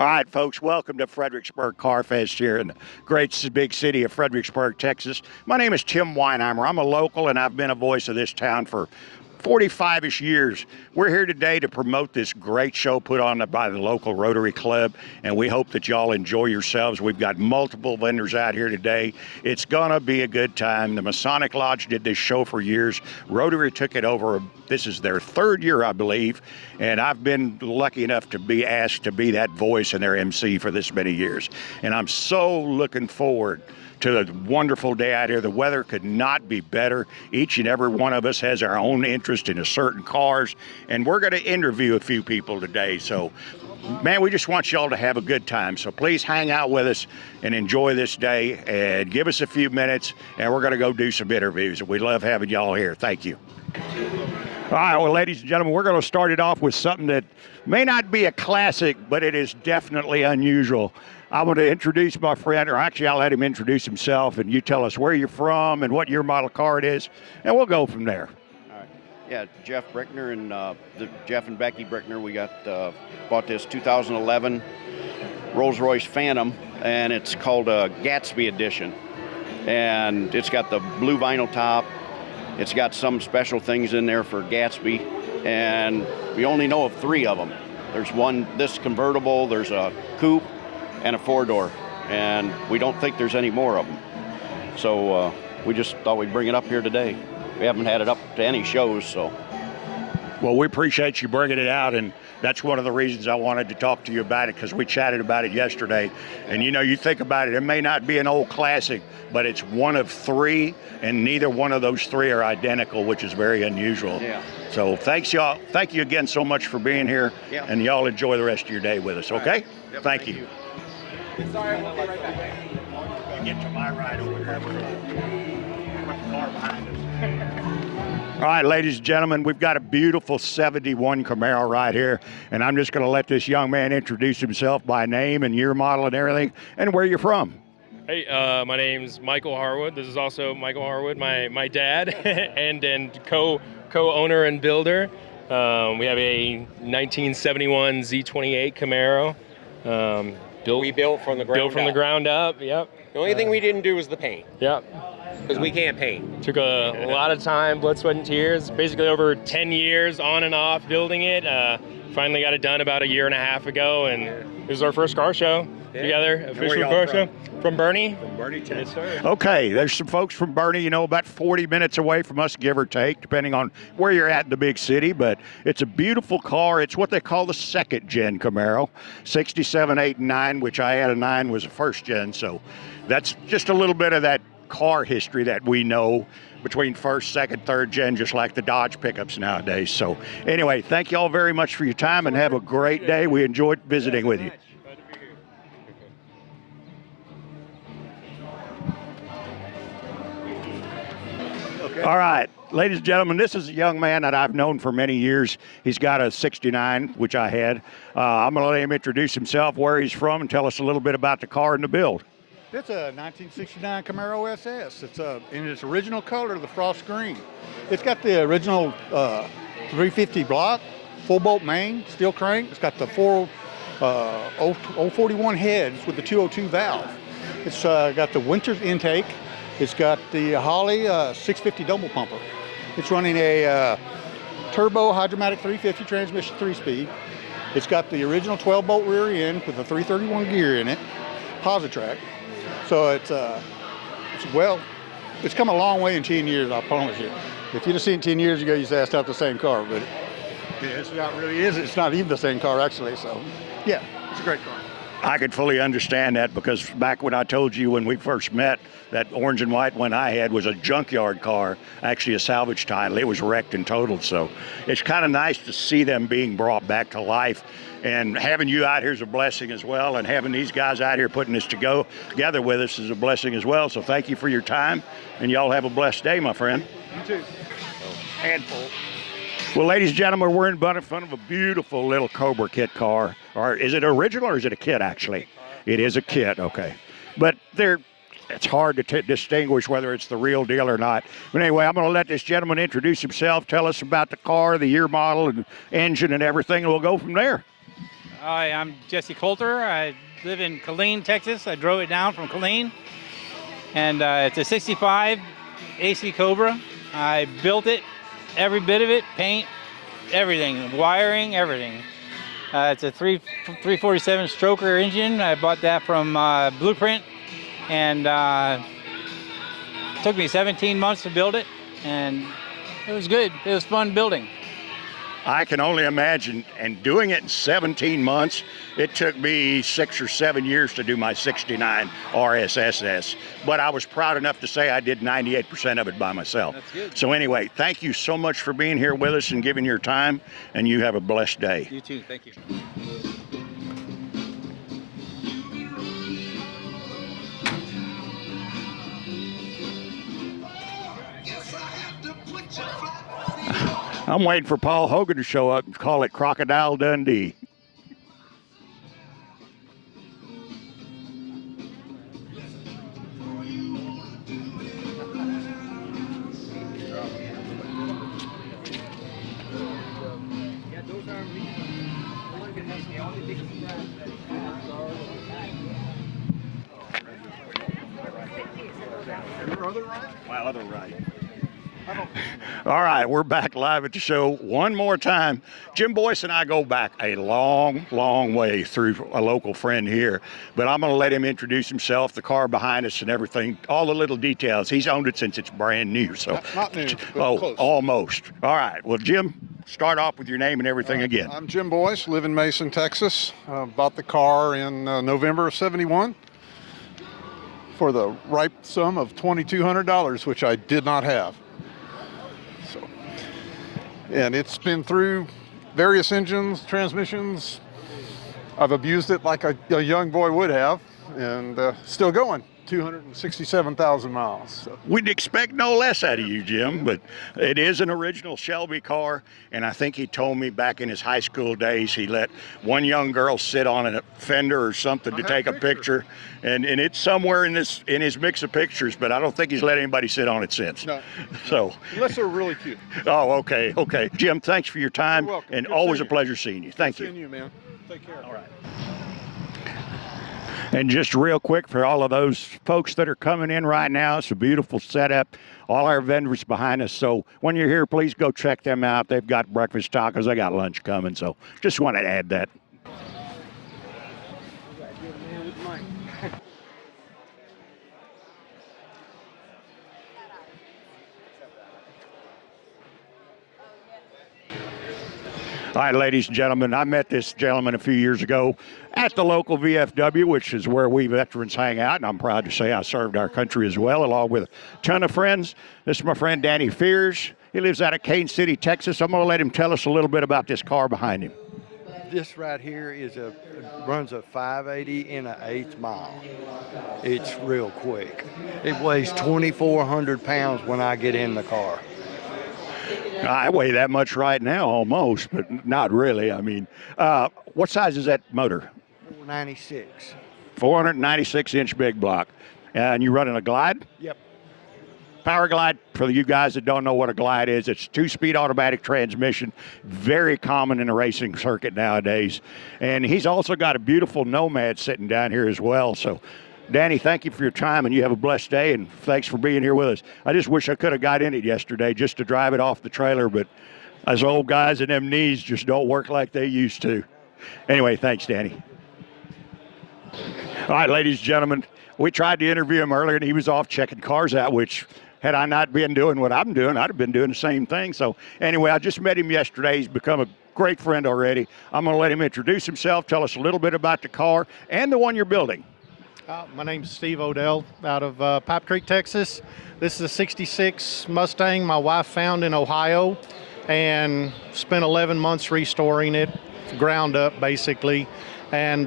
All right, folks, welcome to Fredericksburg Car Fest here in the great big city of Fredericksburg, Texas. My name is Tim Weinheimer. I'm a local, and I've been a voice of this town for 45-ish years. We're here today to promote this great show put on by the local Rotary Club, and we hope that y'all enjoy yourselves. We've got multiple vendors out here today. It's gonna be a good time. The Masonic Lodge did this show for years. Rotary took it over. This is their third year, I believe, and I've been lucky enough to be asked to be that voice and their MC for this many years. And I'm so looking forward to a wonderful day out here. The weather could not be better. Each and every one of us has our own interest in a certain cars, and we're gonna interview a few people today. So, man, we just want y'all to have a good time. So please hang out with us and enjoy this day and give us a few minutes, and we're gonna go do some interviews. We love having y'all here. Thank you. All right, well, ladies and gentlemen, we're gonna start it off with something that may not be a classic, but it is definitely unusual. I want to introduce my friend, or actually I'll let him introduce himself, and you tell us where you're from and what your model car it is, and we'll go from there. All right. Yeah, Jeff Brickner and Jeff and Becky Brickner. We bought this 2011 Rolls-Royce Phantom, and it's called a Gatsby Edition. And it's got the blue vinyl top. It's got some special things in there for Gatsby, and we only know of 3 of them. There's one, this convertible, there's a coupe, and a 4-door, and we don't think there's any more of them. So we just thought we'd bring it up here today. We haven't had it up to any shows, so. Well, we appreciate you bringing it out, and that's one of the reasons I wanted to talk to you about it, because we chatted about it yesterday. And you know, you think about it, it may not be an old classic, but it's one of 3, and neither one of those 3 are identical, which is very unusual. Yeah. So thanks, y'all. Thank you again so much for being here, yeah. And y'all enjoy the rest of your day with us, okay? Right. Yep, thank you. Sorry, we'll be right back. Get to my right over here. Put the car behind us. All right, ladies and gentlemen, we've got a beautiful 71 Camaro right here, and I'm just going to let this young man introduce himself by name and year model and everything, and where you're from. Hey, my name's Michael Harwood. This is also Michael Harwood, my dad, and co-owner and builder. We have a 1971 Z28 Camaro. We built from the ground up. Built from the ground up, yep. The only thing we didn't do was the paint. Yep. Because we can't paint. Took a lot of time, blood, sweat, and tears. Basically over 10 years on and off building it. Finally got it done about 1.5 years ago, and this is our first car show together. Official car show. From Bernie. From Bernie, Texas. Yes, sir. Okay, there's some folks from Bernie, you know, about 40 minutes away from us, give or take, depending on where you're at in the big city, but it's a beautiful car. It's what they call the second-gen Camaro. 67, 8, and 9, which I had a 9 was a first-gen, so that's just a little bit of that car history that we know between first, second, third gen, just like the Dodge pickups nowadays. So anyway, thank you all very much for your time, and have a great day. We enjoyed visiting with you. All right, ladies and gentlemen, this is a young man that I've known for many years. He's got a 69, which I had. I'm going to let him introduce himself, where he's from, and tell us a little bit about the car and the build. It's a 1969 Camaro SS. It's in its original color, the frost green. It's got the original 350 block, full bolt main, steel crank. It's got the 041 heads with the 202 valve. It's got the Winters intake. It's got the Holley 650 double pumper. It's running a turbo hydromatic 350 transmission 3-speed. It's got the original 12-bolt rear end with a 331 gear in it, Positrack. So it's come a long way in 10 years, I promise you. If you'd have seen it 10 years ago, you'd say it's not the same car, but it's not really is. It's not even the same car, actually. So, yeah, it's a great car. I could fully understand that, because back when I told you when we first met, that orange and white one I had was a junkyard car, actually a salvage title. It was wrecked and totaled, so it's kind of nice to see them being brought back to life. And having you out here is a blessing as well, and having these guys out here putting this together with us is a blessing as well. So thank you for your time, and y'all have a blessed day, my friend. You too. Handful. Well, ladies and gentlemen, we're in front of a beautiful little Cobra kit car. Or is it original or is it a kit, actually? It is a kit, okay. But it's hard to distinguish whether it's the real deal or not. But anyway, I'm going to let this gentleman introduce himself, tell us about the car, the year model, and engine and everything, and we'll go from there. Hi, I'm Jesse Coulter. I live in Killeen, Texas. I drove it down from Killeen, and it's a 65 AC Cobra. I built it, every bit of it, paint, everything, wiring, everything. It's a 347 stroker engine. I bought that from Blueprint, and it took me 17 months to build it, and it was good. It was fun building. I can only imagine, and doing it in 17 months, it took me 6 or 7 years to do my 69 RSSS, but I was proud enough to say I did 98% of it by myself. That's good. So anyway, thank you so much for being here with us and giving your time, and you have a blessed day. You too. Thank you. I'm waiting for Paul Hogan to show up and call it Crocodile Dundee. My other right. All right, we're back live at the show one more time. Jim Boyce and I go back a long, long way through a local friend here, but I'm going to let him introduce himself, the car behind us and everything, all the little details. He's owned it since it's brand new. So Not new, but close. Almost. All right, well, Jim, start off with your name and everything again. I'm Jim Boyce, live in Mason, Texas. Bought the car in November of '71 for the ripe sum of $2,200, which I did not have. And it's been through various engines, transmissions. I've abused it like a young boy would have, and still going. 267,000 miles. So. We'd expect no less out of you, Jim, but it is an original Shelby car, and I think he told me back in his high school days he let one young girl sit on a fender or something to take a picture, and it's somewhere in his mix of pictures, but I don't think he's let anybody sit on it since. No. So. Unless they're really cute. Oh, okay. Jim, thanks for your time, You're welcome. and Good always seeing a pleasure seeing you. Thank Good you. seeing you, man. Take care. All right. And just real quick for all of those folks that are coming in right now, it's a beautiful setup. All our vendors behind us. So when you're here, please go check them out. They've got breakfast tacos. They got lunch coming. So just wanted to add that. All right, ladies and gentlemen, I met this gentleman a few years ago at the local VFW, which is where we veterans hang out, and I'm proud to say I served our country as well, along with a ton of friends. This is my friend Danny Fears. He lives out of Cane City, Texas. I'm going to let him tell us a little bit about this car behind him. This right here runs a 580 in an eighth mile. It's real quick. It weighs 2,400 pounds when I get in the car. I weigh that much right now almost, but not really. I mean, what size is that motor? 496. 496-inch big block. And you running a Glide? Yep. Power Glide, for you guys that don't know what a Glide is, it's 2-speed automatic transmission, very common in the racing circuit nowadays. And he's also got a beautiful Nomad sitting down here as well. So, Danny, thank you for your time, and you have a blessed day, and thanks for being here with us. I just wish I could have got in it yesterday just to drive it off the trailer, but us old guys and them knees just don't work like they used to. Anyway, thanks, Danny. All right, ladies and gentlemen, we tried to interview him earlier, and he was off checking cars out, which had I not been doing what I'm doing, I'd have been doing the same thing. So anyway, I just met him yesterday. He's become a great friend already. I'm going to let him introduce himself, tell us a little bit about the car and the one you're building. My name's Steve Odell out of Pipe Creek, Texas. This is a 66 Mustang my wife found in Ohio and spent 11 months restoring it, ground up basically. And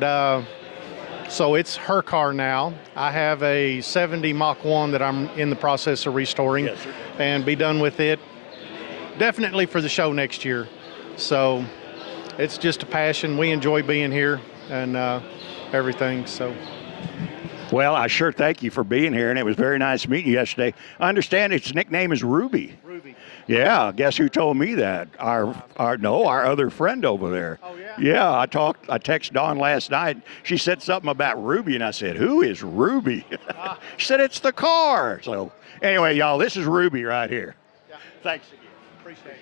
so it's her car now. I have a 70 Mach 1 that I'm in the process of restoring. Yes, sir. And be done with it definitely for the show next year. So it's just a passion. We enjoy being here and everything. So. Well, I sure thank you for being here, and it was very nice meeting you yesterday. I understand its nickname is Ruby. Ruby. Yeah, guess who told me that? Our other friend over there. Oh, yeah. Yeah, I texted Dawn last night. She said something about Ruby, and I said, who is Ruby? She said, it's the car. So anyway, y'all, this is Ruby right here. Yeah. Thanks again. Appreciate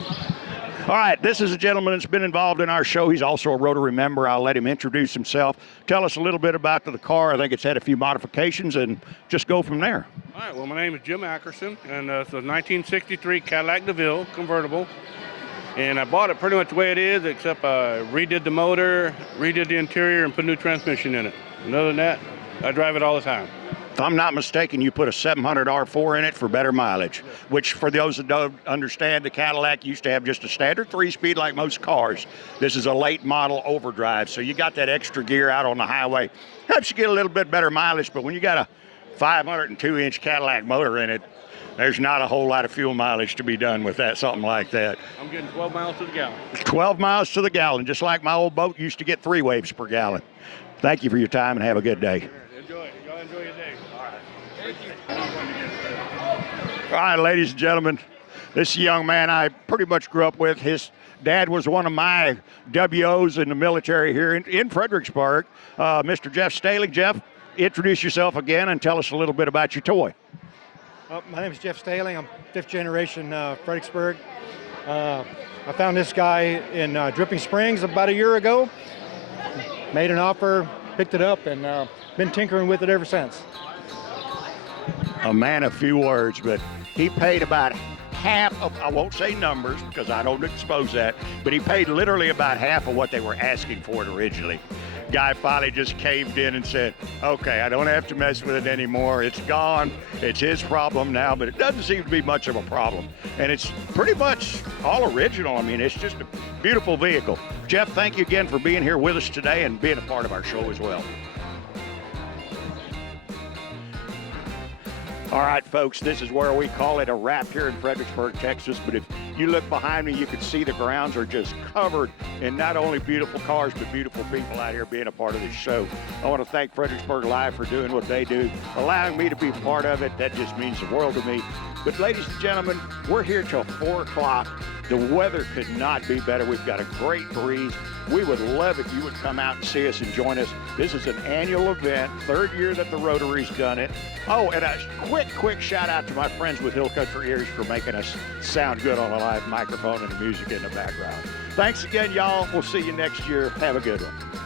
it. All right, this is a gentleman that's been involved in our show. He's also a Rotary member. I'll let him introduce himself. Tell us a little bit about the car. I think it's had a few modifications, and just go from there. All right, well, my name is Jim Ackerson, and it's a 1963 Cadillac DeVille convertible. And I bought it pretty much the way it is, except I redid the motor, redid the interior, and put a new transmission in it. And other than that, I drive it all the time. If I'm not mistaken, you put a 700 R4 in it for better mileage, which for those that don't understand, the Cadillac used to have just a standard 3-speed like most cars. This is a late model overdrive, so you got that extra gear out on the highway. Helps you get a little bit better mileage, but when you got a 502-inch Cadillac motor in it, there's not a whole lot of fuel mileage to be done with that, something like that. I'm getting 12 miles to the gallon. 12 miles to the gallon, just like my old boat used to get 3 waves per gallon. Thank you for your time and have a good day. Enjoy. Y'all enjoy your day. All right. Thank you. All right, ladies and gentlemen, this young man I pretty much grew up with. His dad was one of my WOs in the military here in Fredericksburg, Mr. Jeff Staley. Jeff, introduce yourself again and tell us a little bit about your toy. My name is Jeff Staley. I'm 5th generation Fredericksburg. I found this guy in Dripping Springs about a year ago. Made an offer, picked it up, and been tinkering with it ever since. A man of few words, but he paid about half of, I won't say numbers because I don't expose that, but he paid literally about half of what they were asking for it originally. Guy finally just caved in and said, okay, I don't have to mess with it anymore. It's gone. It's his problem now, but it doesn't seem to be much of a problem. And it's pretty much all original. I mean, it's just a beautiful vehicle. Jeff, thank you again for being here with us today and being a part of our show as well. All right, folks, this is where we call it a wrap here in Fredericksburg, Texas. But if you look behind me, you can see the grounds are just covered in not only beautiful cars, but beautiful people out here being a part of this show. I want to thank Fredericksburg.Live for doing what they do, allowing me to be part of it. That just means the world to me. But ladies and gentlemen, we're here till 4 o'clock. The weather could not be better. We've got a great breeze. We would love if you would come out and see us and join us. This is an annual event, 3rd year that the Rotary's done it. Oh, and a quick shout out to my friends with Hill Country Ears for making us sound good on a live microphone and the music in the background. Thanks again, y'all. We'll see you next year. Have a good one.